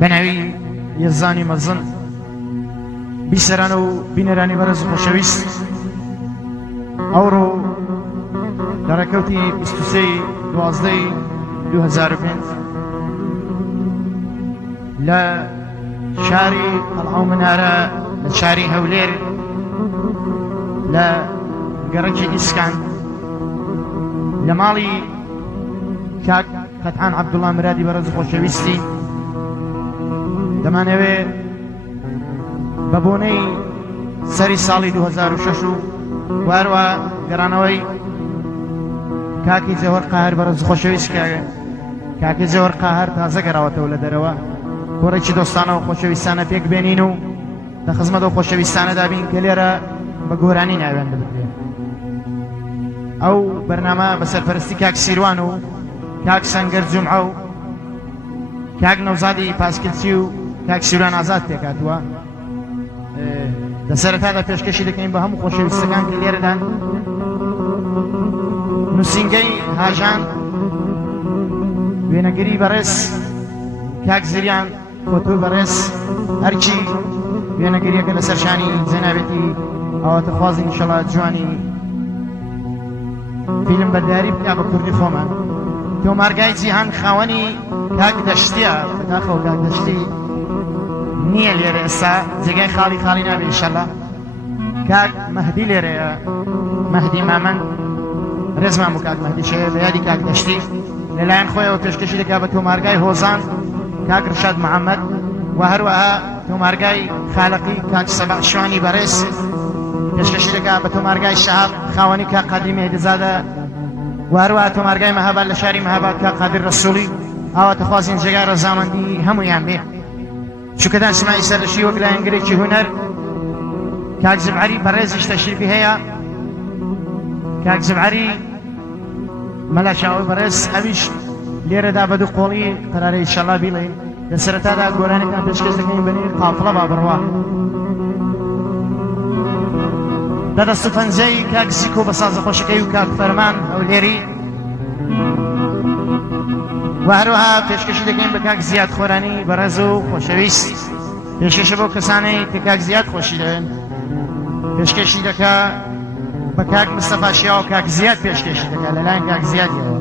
بەناوی یەزانی مەزن بیسەران و بینەرانی بەرز و خۆشەویست، ئەوڕۆ لە ڕێکەوتی 23/12/2005 لە شاری قەڵعە و منارە لە شاری هەولێر لە گەڕەکی ئیسکان لە ماڵی کاک قەتعان عەبدوڵڵا مرادی بەرز و خۆشەویستی دەمانەوێ بە بۆنەی سەری ساڵی 2006 و هەروە گەڕانەوەی کاکی جەوهەر قاهەر بەرز و خۆشەویست کاکی جەوهەر قاهەر تازە گەڕاوەتەوە لە دەرەوە، کۆڕێکی دۆستانە و خۆشەویستانە پێک بێنین و لە خزمەت و خۆشەویستانەدا بین کە لێرە بە گۆرانی ناوێن ببرێن. ئەو بەرنامە بە سەرپەرستی کاک سیروان و کاک سەنگەر جومعە و کاک نەوزادی پاسکلچی و کاک سیروان ئازاد پێکاتوە. لە سەرەتادا پێشکەشی دەکەین بە هەموو خۆشەویستەکان کە لێرەدان، نووسینگەی هاژان، وێنەگری بەڕێز کاک زریان فۆتۆ بەڕێز، هەرچی وێنەگریەکە لە سەرشانی جەنابەتی ئەوەتە خوازی ئینشەڵا جوانی فیلم بەرداری بکا بە کوردی خۆمان. تۆمارگای جیهان خاوەنی کاک دەشتیە، بەداخەوە کاک دەشتی نییە لێرە ئێستا، جێگای خاڵی خاڵی نابێ ئینشەڵا. کاک مەهدی لێرەیە، مەهدی مامەند، ڕێزمان بوو کاک مەهدی شەیە بە یادی کاک دەشتی. لەلایەن خۆیەوە پێشکەشی دەکا بە تۆمارگای هۆزان کاک ڕشاد محەممەد و هەروەها تۆمارگای خالقی کاک سەباح شوانی بەڕێز، پێشکەشی دەکا بە تۆمارگای شەهاب خاوەنی کاک قادری مێهدیزادە و هەروەها تۆمارگای مەهاباد لە شاری مەهاباد کاک قادر ڕەسووڵی. ئاواتە خوازین جێگای ڕەزامەندی هەموویان بێ. چووکەدان سمای سەرشی وەک لایەنگرێکی هونەر کاک زبعەری بەڕێزیش تەشریفی هەیە، کاک زبعەری مەلاشاوی بەڕێز ئەویش لێرەدا بە دوو قۆڵی قەرارە ئینشەڵا بیڵێین. لە سەرەتادا گۆرانێکان پێشکەش دەکەین بەنێ قافڵە با بڕوا. دەدەست و پەنجەی کاک زیکۆ بە سازە خۆشەکەی و کاک فەرمان هەولێری و هەروەها پێشکەشی دەکەین بە کاک زیاد خۆرانی بەڕێز و خۆشەویست. پێشکەشە بۆ کەسانەی کە کاک زیاد خۆشی دەوێن پێشکەشی دەکا بە کاک مستەفا شیا و کاک زیاد پێشکەشی دەکا لەلایەن کاک زیادیەوە.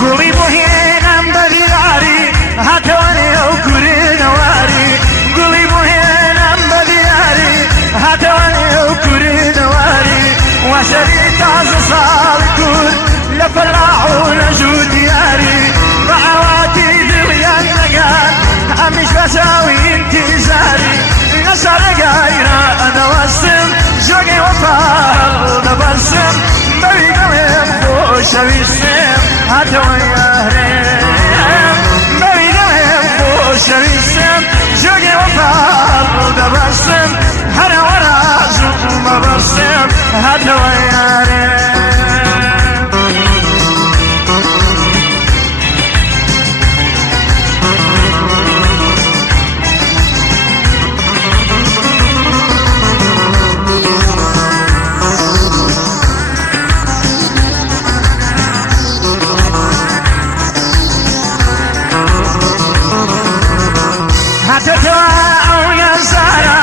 گوڵی بۆ هێنام بەریاری فتاوي انتظاري نسر قايرة أنا وسم جوقي وفار نبسم بيقلم خوش ويسم هتويارم بيقلم خوش ويسم جوقي وفار نبسم هر ورازم مبسم هتويارم هتتواعوا يا زارة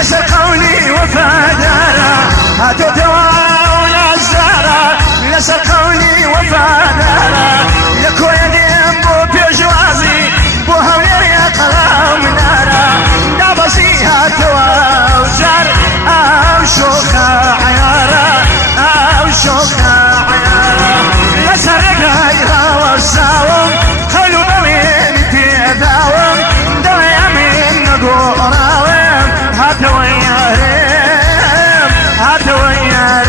لسقوني وفادارا هتتواعوا يا زارة لسقوني وفادارا لكو يدين بو بيجوازي بو هولي يا قلام نارا دابسي هتواعوا زار او شوخا عيارا او شوخا عيارا لسرق غيرا والساوم خلو بوين تيداوم قراوم هتويارم هتويارم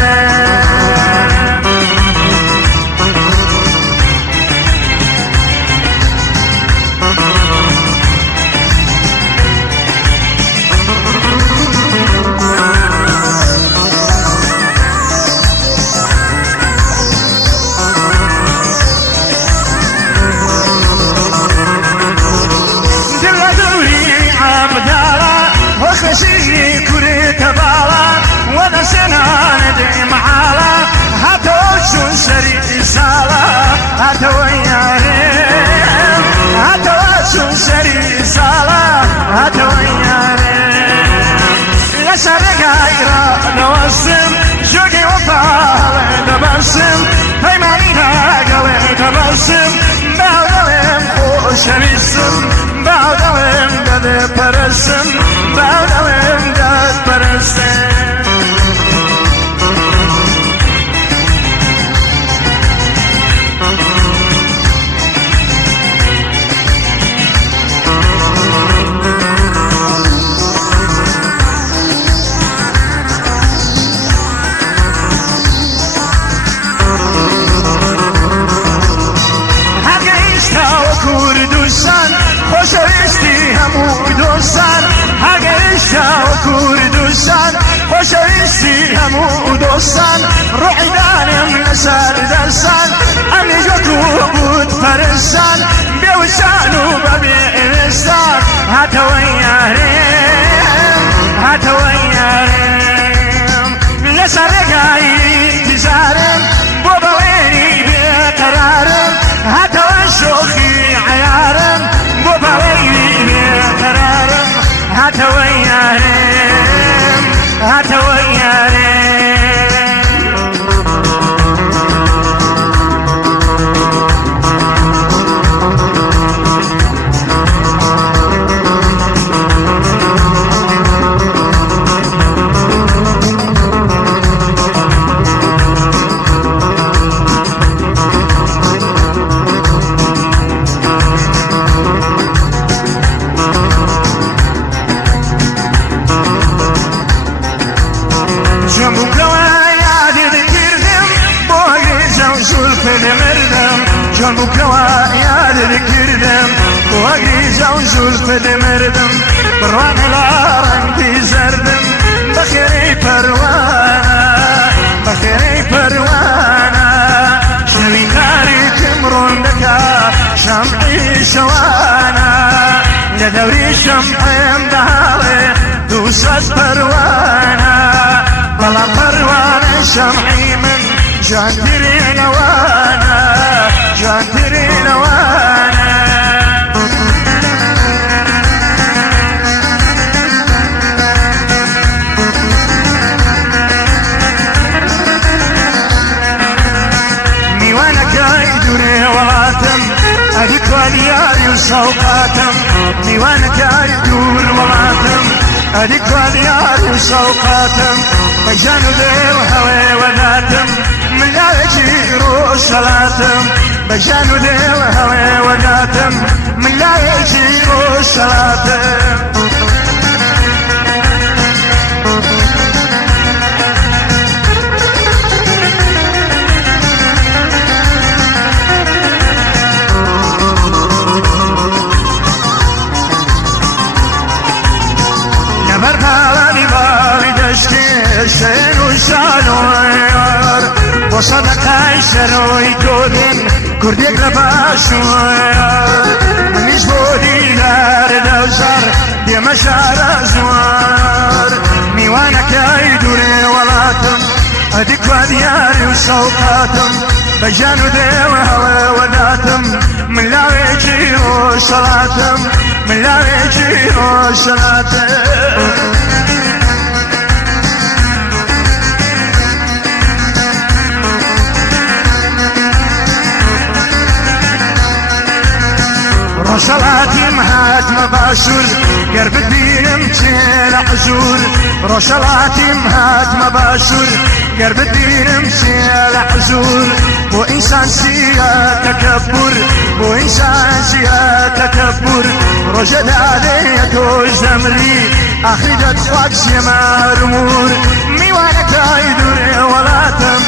وخشي كريت بالا وانا سنان دي معالا هتوشو سري سالا هتويارم هتوشو سري سالا هتويارم لسرق عيرا نوسم جوقي وفاوي نبسم هيماني ناقوي نبسم باودوين خوش بيسم باودوين دد برسم باودوين دد برسم خوشویستی همو دوستان هگرشتا و کوردستان خوشویستی همو دوستان روحی دانم لسر دستان امی جوکو بود پرستان بیوشان و ببیرستان هتویارم هتویارم لسر گایی انتظارم بوبوینی بیقرارم هتوشوخی عیارم بوبويني بقرارم هتويارم هتويارم جون بكوا ياد ذكردم وقيزة وزلف دمردم بروان العرندي زردم بخيري بروانا بخيري بروانا شوي كاري تمرون دكا شمعي شوانا لدوري شمعي مدهالي دوسات بروانا بلا بروانا شمعي من جاندري نوانا جاندري نوانا ميوانا كايدوري ولاتم أديك والياري وسوقاتم ميوانا كايدور ولاتم أديك والياري وسوقاتم بيجانو ديل هوي وناتم من لا يجيرو صلاتم بجانو ديل هوي وناتم من لا يجيرو صلاتم عمر بالي بالي دشتي شين وشالوير وصدق عيشروي كودن كرديك لباشوير منيش بودي لار دوزر دي مشار زوار ميوانك يدوري ولاتم اديك ودياري وسوقاتم بجانو دي وهوى وداتم من لا يجي وصلاتم من لا يجي وصلاتم روشلاتي مهات مباشر قرب الدين مشيل حزور روشلاتي مهات مباشر قرب الدين مشيل حزور وإنسان سيا تكبر وإنسان سيا تكبر رجد عليه توج دمري أخرجت فاكس يا مرمور ميوانك عيدور ولاتم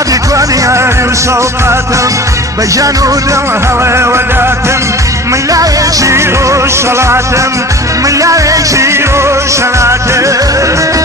أبيك وليالي وسوقاتم بجانو دم هوى وداتم من لا يجيروا صلاتم من لا يجيروا صلاتم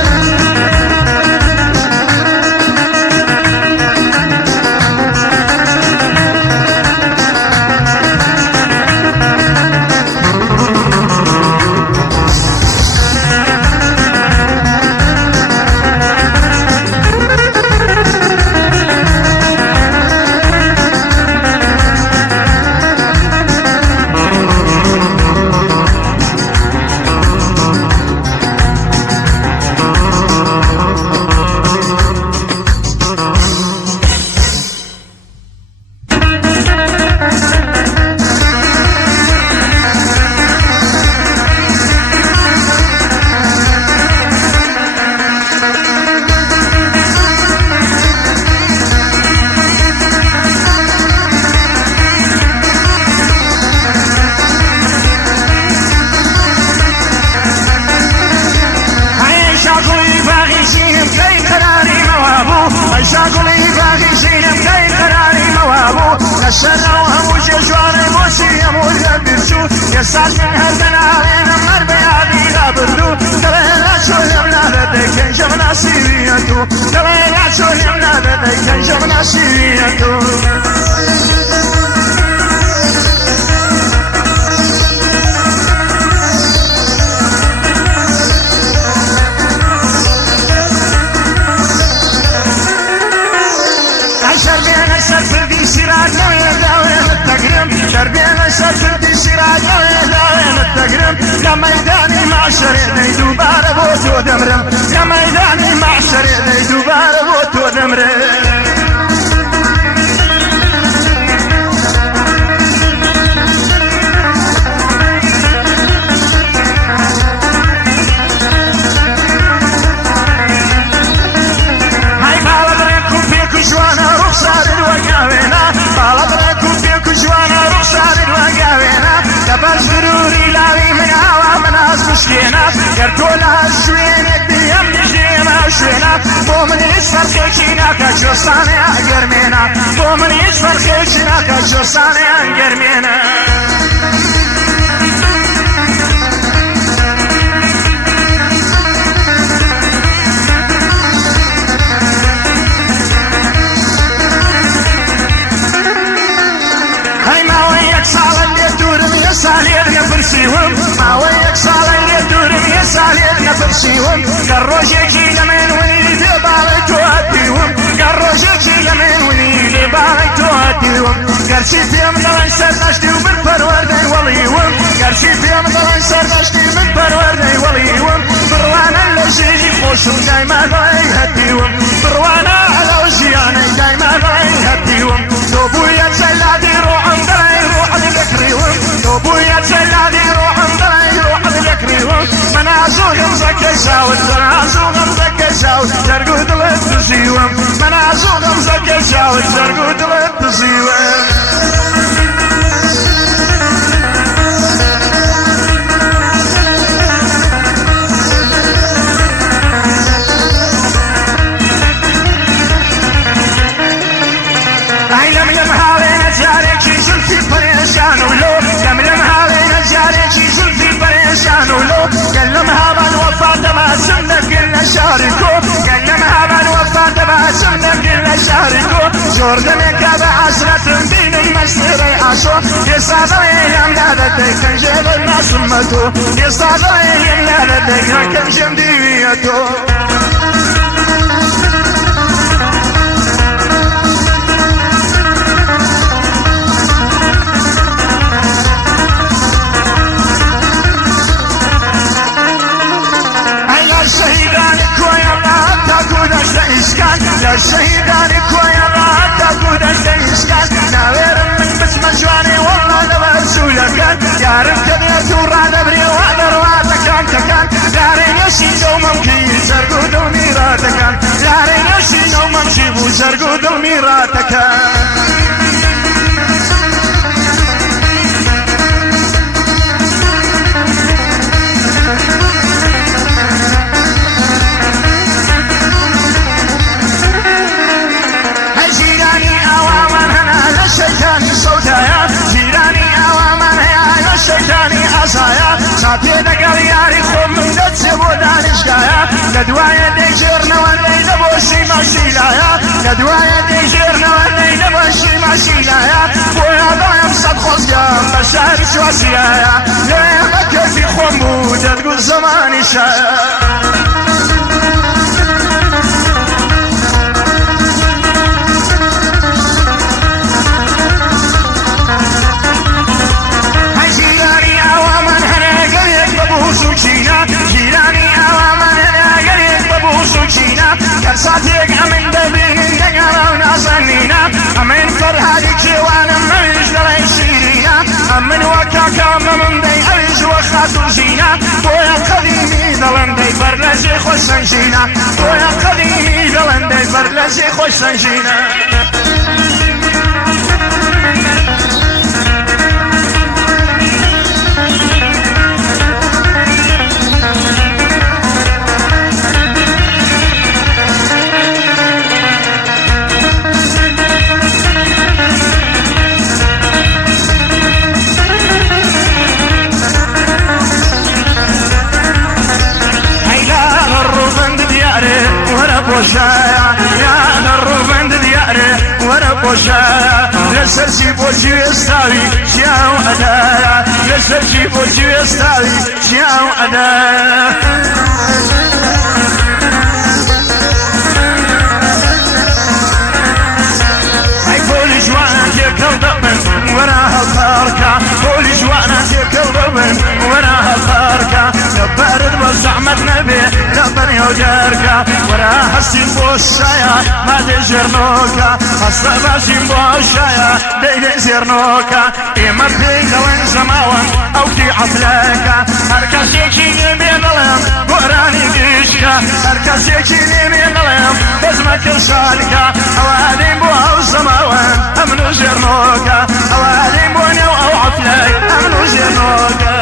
الشرعهم وججوار موسيهم والبرشو يسعد من هردنا علينا مر بيادي لا بردو دليلا شو يمنا لديك جبنا سيريتو دليلا شو يمنا لديك جبنا سيريتو شربينا شربي سراج وين التقرم يا ميداني معشر يدي دوبار بوتو دمرم يا ميداني معشر يدي دوبار بوتو دمرم كرتولها شوينك بيم نجينا شوينا بومن يشفر خيشينا كجوساني أقرمينا بومن يشفر خيشينا كجوساني أقرمينا هاي ما وياك صالة اللي تورم يسالي نفرسيهم ما وياك صالة اللي تورم يسالي نفرسيهم كروجيكي لمن وليد بالك توديهم كروجيكي لمن وليد بالك توديهم كرشيتي مدلن سرنشتي ومن فروردي وليهم كرشيتي مدلن سرنشتي من فروردي وليهم بروانا اللوشي خوشم دايما غاي هديهم بروانا على وجياني دايما غاي هديهم دوبويا تسلادي روح انضري روح لذكريهم دوبويا تسلادي روح انضري روح لذكريهم منازو غمزك يساوي منازو غمزك يساوي ترقو دلت تزيوهم منازو غمزك يساوي ترقو دلت تزيوهم كلمها بالوفاة زۆر دەمێکە بە حەسرەتم بینم مەستەرەی ئاشۆ ئێستا دڵێم لا دەدەی کەنجێڵە ناسممە تۆ ئێستا دڵێم لا دەدەی کەمژێم دیویە تۆ الشهيدان كويا راتا كودا شيشكان ناويرم من بسم جواني والله نبرسولكان يارم كبيت ورانا بري وعذر وعدكان تكان يارين يشينو ممكن سرقود الميراتكان يارين يشينو ممشي سرقود الميراتكان ساتي دقل ياري خوم من دتسب ودانشقايا لدوايا ديجيرنا واللي نبوشي ماشيلايا لدوايا ديجيرنا واللي نبوشي ماشيلايا بويا ضايم صد خزقام بشهر شواسيايا ليه مكفي خوم بودا تقول زماني شايا صاتيك أمن دبين دقنا وناصنينا أمن فرهادك شوانا مريش دلي شيرينا أمن وكاكا من دي أريج وخاتو زينا بويا قديمي دلن دي برلزي خوش سنجينا بويا قديمي دلن دي برلزي خوش سنجينا يا الروبند دياري ورا بوشايا لسرسي بوجي استاوي شاو أدايا لسرسي بوجي استاوي شاو أدايا كل جوانا تيكل ضمن وراها الفاركة كل جوانا تيكل ضمن وراها الفاركة لبارد بزعمت نبي لبني وجاركة وراها السين بوشايا ما ديجرنوكا خاصة باشين بوشايا ديدي زيرنوكا إما بيك وين زماوان أو كي عفلاكا هركاسيكي نبي ظلم وراني ديشكا هركاسيكي نبي ظلم بزمك الشالكا أوادين بوها الزماوان أمنو زيرنوكا أوادين بوني أو عفلاك أمنو زيرنوكا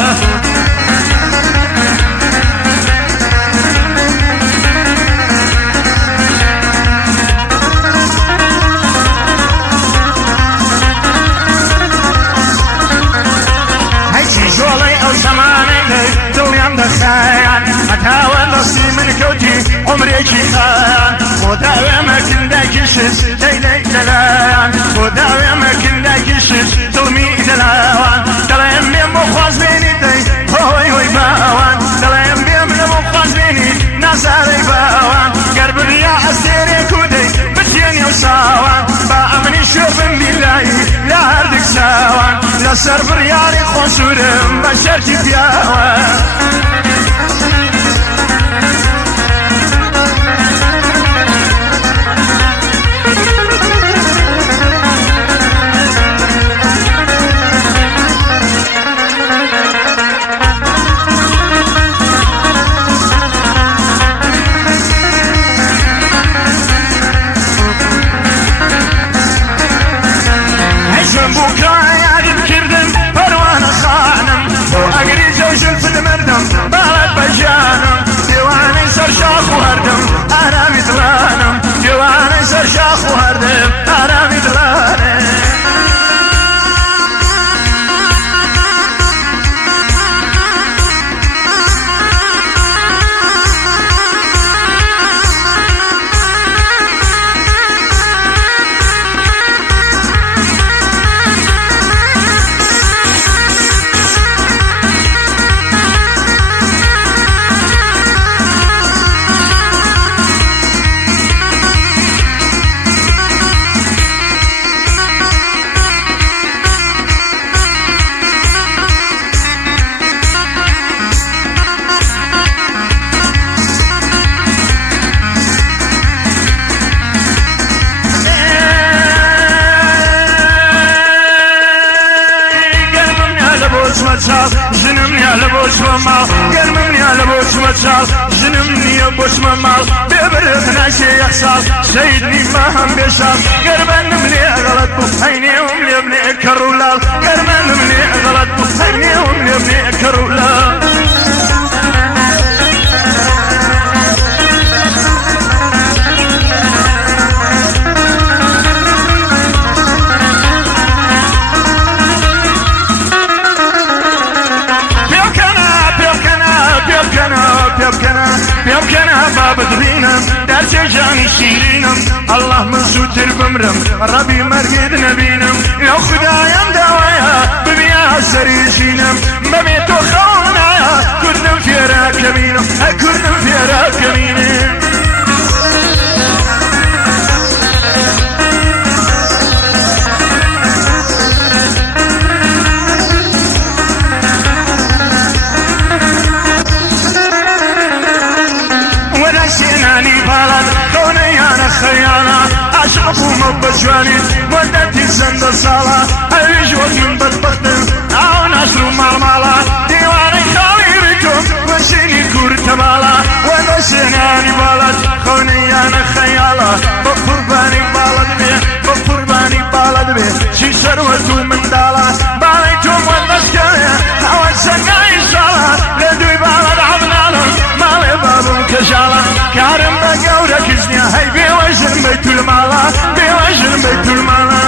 خايان أتاوى نصي من كوتي عمري كي خايان وداوي ما كندا كشش ليلي دلايان وداوي ما كندا كشش ظلمي دلاوان دلايم بيم بخواز بيني دي هوي هوي باوان دلايم بيم بخواز بيني نازاري باوان قرب الريا أستيري كودي بتيني وساوان بأمني شوفن بالله لا هردك ساوان لا سرب ريالي خسورم بشرتي بياوان مال قرمني على بوش مجال جنمني بوش مال ببرق ناسي يخسال سيدني ما هم بيشال قربان ملي غلط بحيني وملي ابني كرولال قربان ملي غلط بحيني وملي ابني كرولال بيبكنا باب دبينم درس جاني شيرينم الله من سوتر بمرم ربي مرقد نبينم يا خدايا مداويا ببيا سريشينم ببيتو خونايا كردم في راكبينم كردم في راكبينم خيانة أشرف ومبجواني ودتي سند الصلاة أعيش وقت من بدبختم أو نشر مرمالة ديواني خالي بكم وشيني كور تمالا ونسيناني بلد خوني أنا خيالة بقرباني بلد بيه بقرباني بلد بيه شي سروتو من دالا باليتم والنسكاية أول سناي صلاة لدوي بلد عبنالهم مالي بابم كجالة كارم بقورك إزنيا هاي بيوجن بيت المالا بيوجن بيت المالا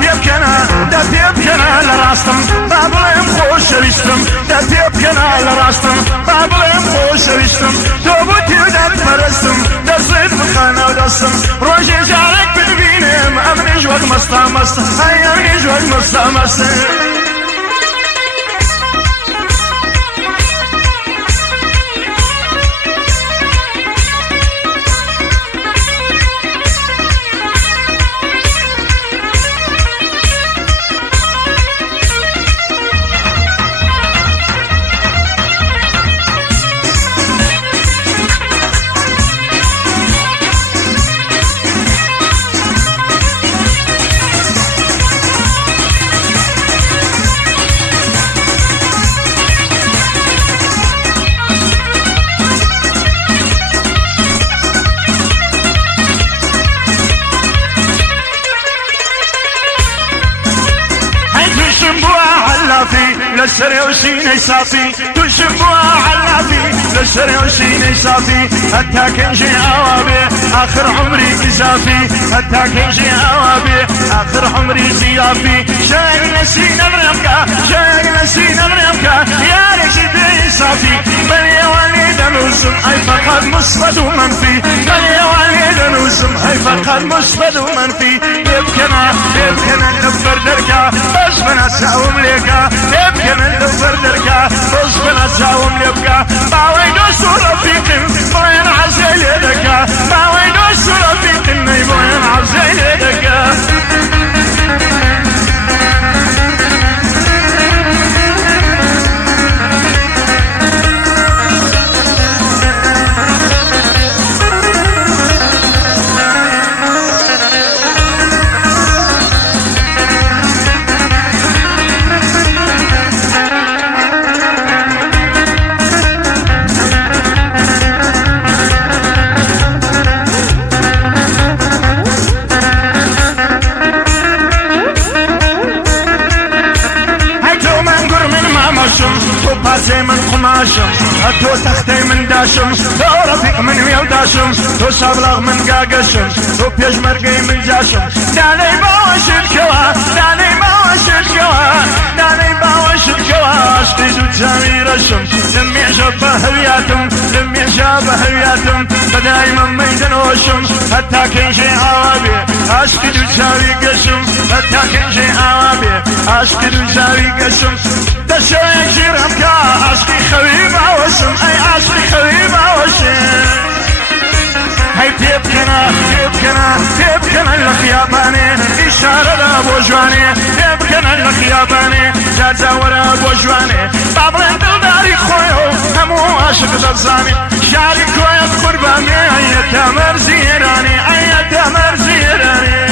بيبكنا دا بيبكنا لراستم بابلهم خوش ريستم دا بيبكنا لراستم بابلهم خوش ريستم توبوتي وداد فرستم دا صيد بخانا ودستم روجي جارك بالبينم امني جواد مستامستم هاي امني جواد مستامستم للسري وشيني صافي تشبوا علافي للسري وشيني صافي حتى كنجي عوابي اخر عمري كزافي حتى كنجي عوابي اخر عمري زيافي شايق نسينا برمكا شايق نسينا برمكا يا رجل صافي بل يا وليد نوسم اي فقد مثبت ومنفي بل يا وليد نوسم اي فقد مثبت ومنفي يبكنا نفر دركا بس بنا ساوم ليكا يبكنا نفر دركا بس بنا ساوم ليكا باوي دوسو رفيقم بوين عزيل يدكا باوي دوسو رفيقم بوين عزيل يدكا من قماشم تو تختي من داشم تو رفيق من ويوداشم تو سابلغ من قاقشم تو بيج مرقي من جاشم داني باوش الكوا داني باوش الكوا داني باوش الكوا اشتيد وتسامي رشم لمي شبه هوياتم لمي شبه هوياتم فدايما ميدن وشم حتى كنشي عوابي اشتيد وتساوي قشم حتى كنشي عوابي اشتيد وتساوي قشم دشايك جيرمكا عشقي خبيبة وشم اي عشقي خبيبة وشم هاي تبكنا الخياباني اشارة لابو جواني تبكنا الخياباني جاجا ورا ابو جواني بابلين دلداري خويو همو عاشق دلزاني شعري كويت قرباني ايتا مرزيراني ايتا مرزيراني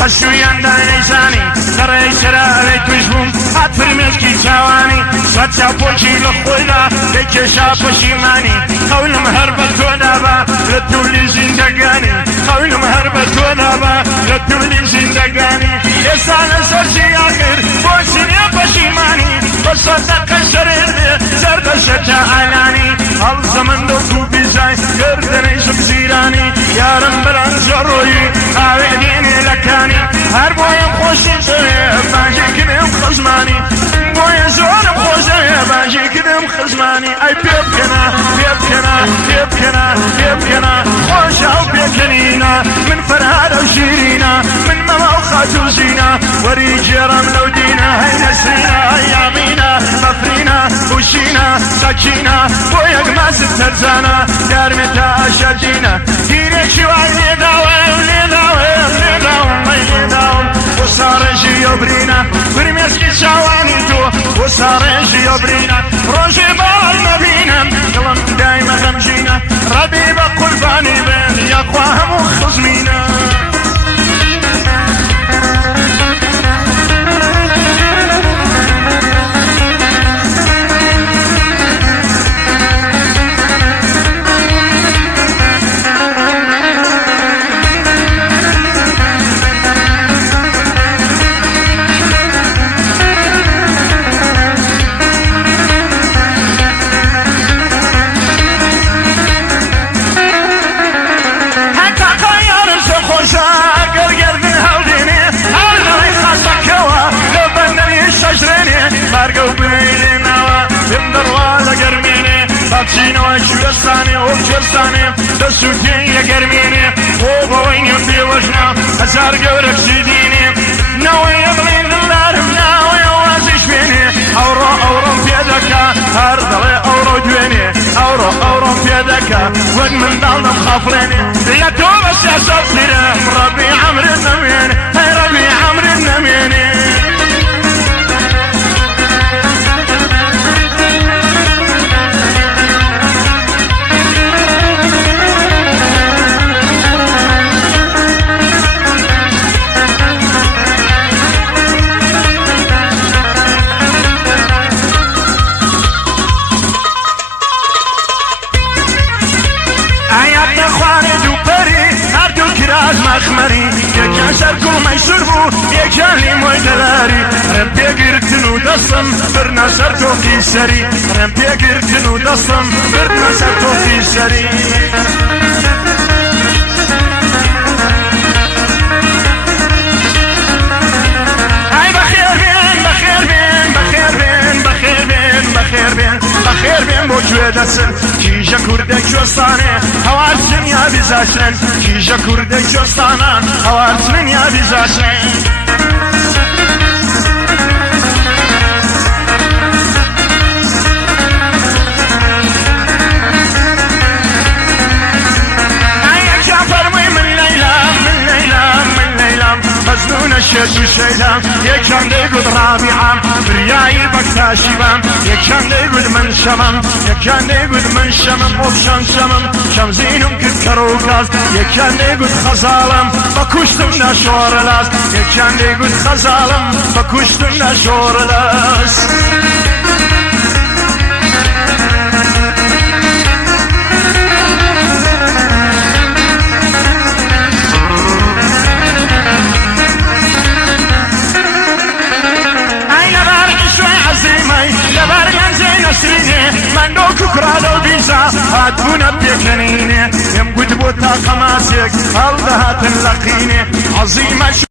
خەشویاندا نەیزانی دەڕێی سەرارەی توش بووم هات فرمێشکی چاوانی سەد چاپۆکی لە خۆیدا دەیکێشا پەشیمانی قەولم هەر بە تۆ دابا لە تولی زیندەگانی قەولم هەر بە تۆ دابا لە تولی زیندەگانی ئێستا لەسەر چی ئاخر بۆ سنێ پەشیمانی بە سەدەقە شەرێ سەردەشەتە ئالانی هەڵ زەمەندە و تو بیزای گردنەی زمزیرانی یارم بەران زۆڕۆیی ئاوێ دێنێ لەکانی هەر بۆیەم خۆشی زەوێ باژی کردم خزمانی بۆیە زۆرم خۆشەوێ باژی کردم خزمانی ئەی پێ بکەنە پێ بکەنە پێ بکەنە پێ بکەنە خۆشە و پێکەنینە من فەرهادە و شیرینە من مەما و خات و زینە وەری جێڕم لەو دینە هەی نەسرینە هەی یامینە بەفرینە وشینە سەکینە بۆ یەک ماست تەرزانە دارمێ تا ئاشەدینە گیرێکی وای لێداوە لێداوم مەی لێداوم بۆ ساڕێژی یۆبرینە فرمێسکی چاوانی تۆ بۆ ساڕێژی یۆبرینە ڕۆژێ باڵ نەبینم دڵم دایمە غەمژینە ڕەبی بە قوربانی بێن یاخوا هەموو خزمینە چینەوە کوێستانێ ئەو کوێستانێ دەسووتێ یەگەرمێنێ بۆ بەوەینێ پێوەژنا هەزار گەورە کشیدینێ ناوەیە بڵێن دڵدارم ناوەیە وازیش بێنێ ئەوڕۆم پێ دەکا هەر دەڵێ ئەوڕۆ دوێنێ ئەوڕۆم پێ دەکا وەک منداڵ دەمخافرێنێ لە تۆ بە سیاسەت زیرم ڕەبی عەمرت نەمێنێ هەی ڕەبی عەمرت نەمێنێ مەخمەری یەکیان سەر کوڵمەی سور بوو یەکیان لیمۆی دەلاری ڕێم پێگرتن و دەستم برنە سەر تۆقی سەری ڕێم پێگرتن و دەستم برنە سەر تۆقی سەری ئای بەخێر بێن بەخێر بێن بەخێر بێن بەخێر بێن بەخێر بێن بەخێر بێن بۆ گوێ دەچن کیژە کوردە کوێستانێ هەوارچن یا بیزاشن کیژە کوردە کوێستانە هەوارچن یا بیزاشن شێت و شەیدام یەکیان دەیگوت ڕابیعام بریایی بەکتاشیبام یەکیان دەیگوت من شەمەم یەکیان دەیگوت من شەمەم بۆ شەمم شەمزینم کرد کەڕ و گاز یەکیان دەیگوت خەزاڵم بە کوشتم نەشۆڕە لاس یەکیان دەیگوت خەزاڵم بە کوشتم نەشۆڕە لاس من دو كرادو بيزا هاتبونا بيكنيني يم قد بوتا خماسك هل دهات اللقيني عظيمة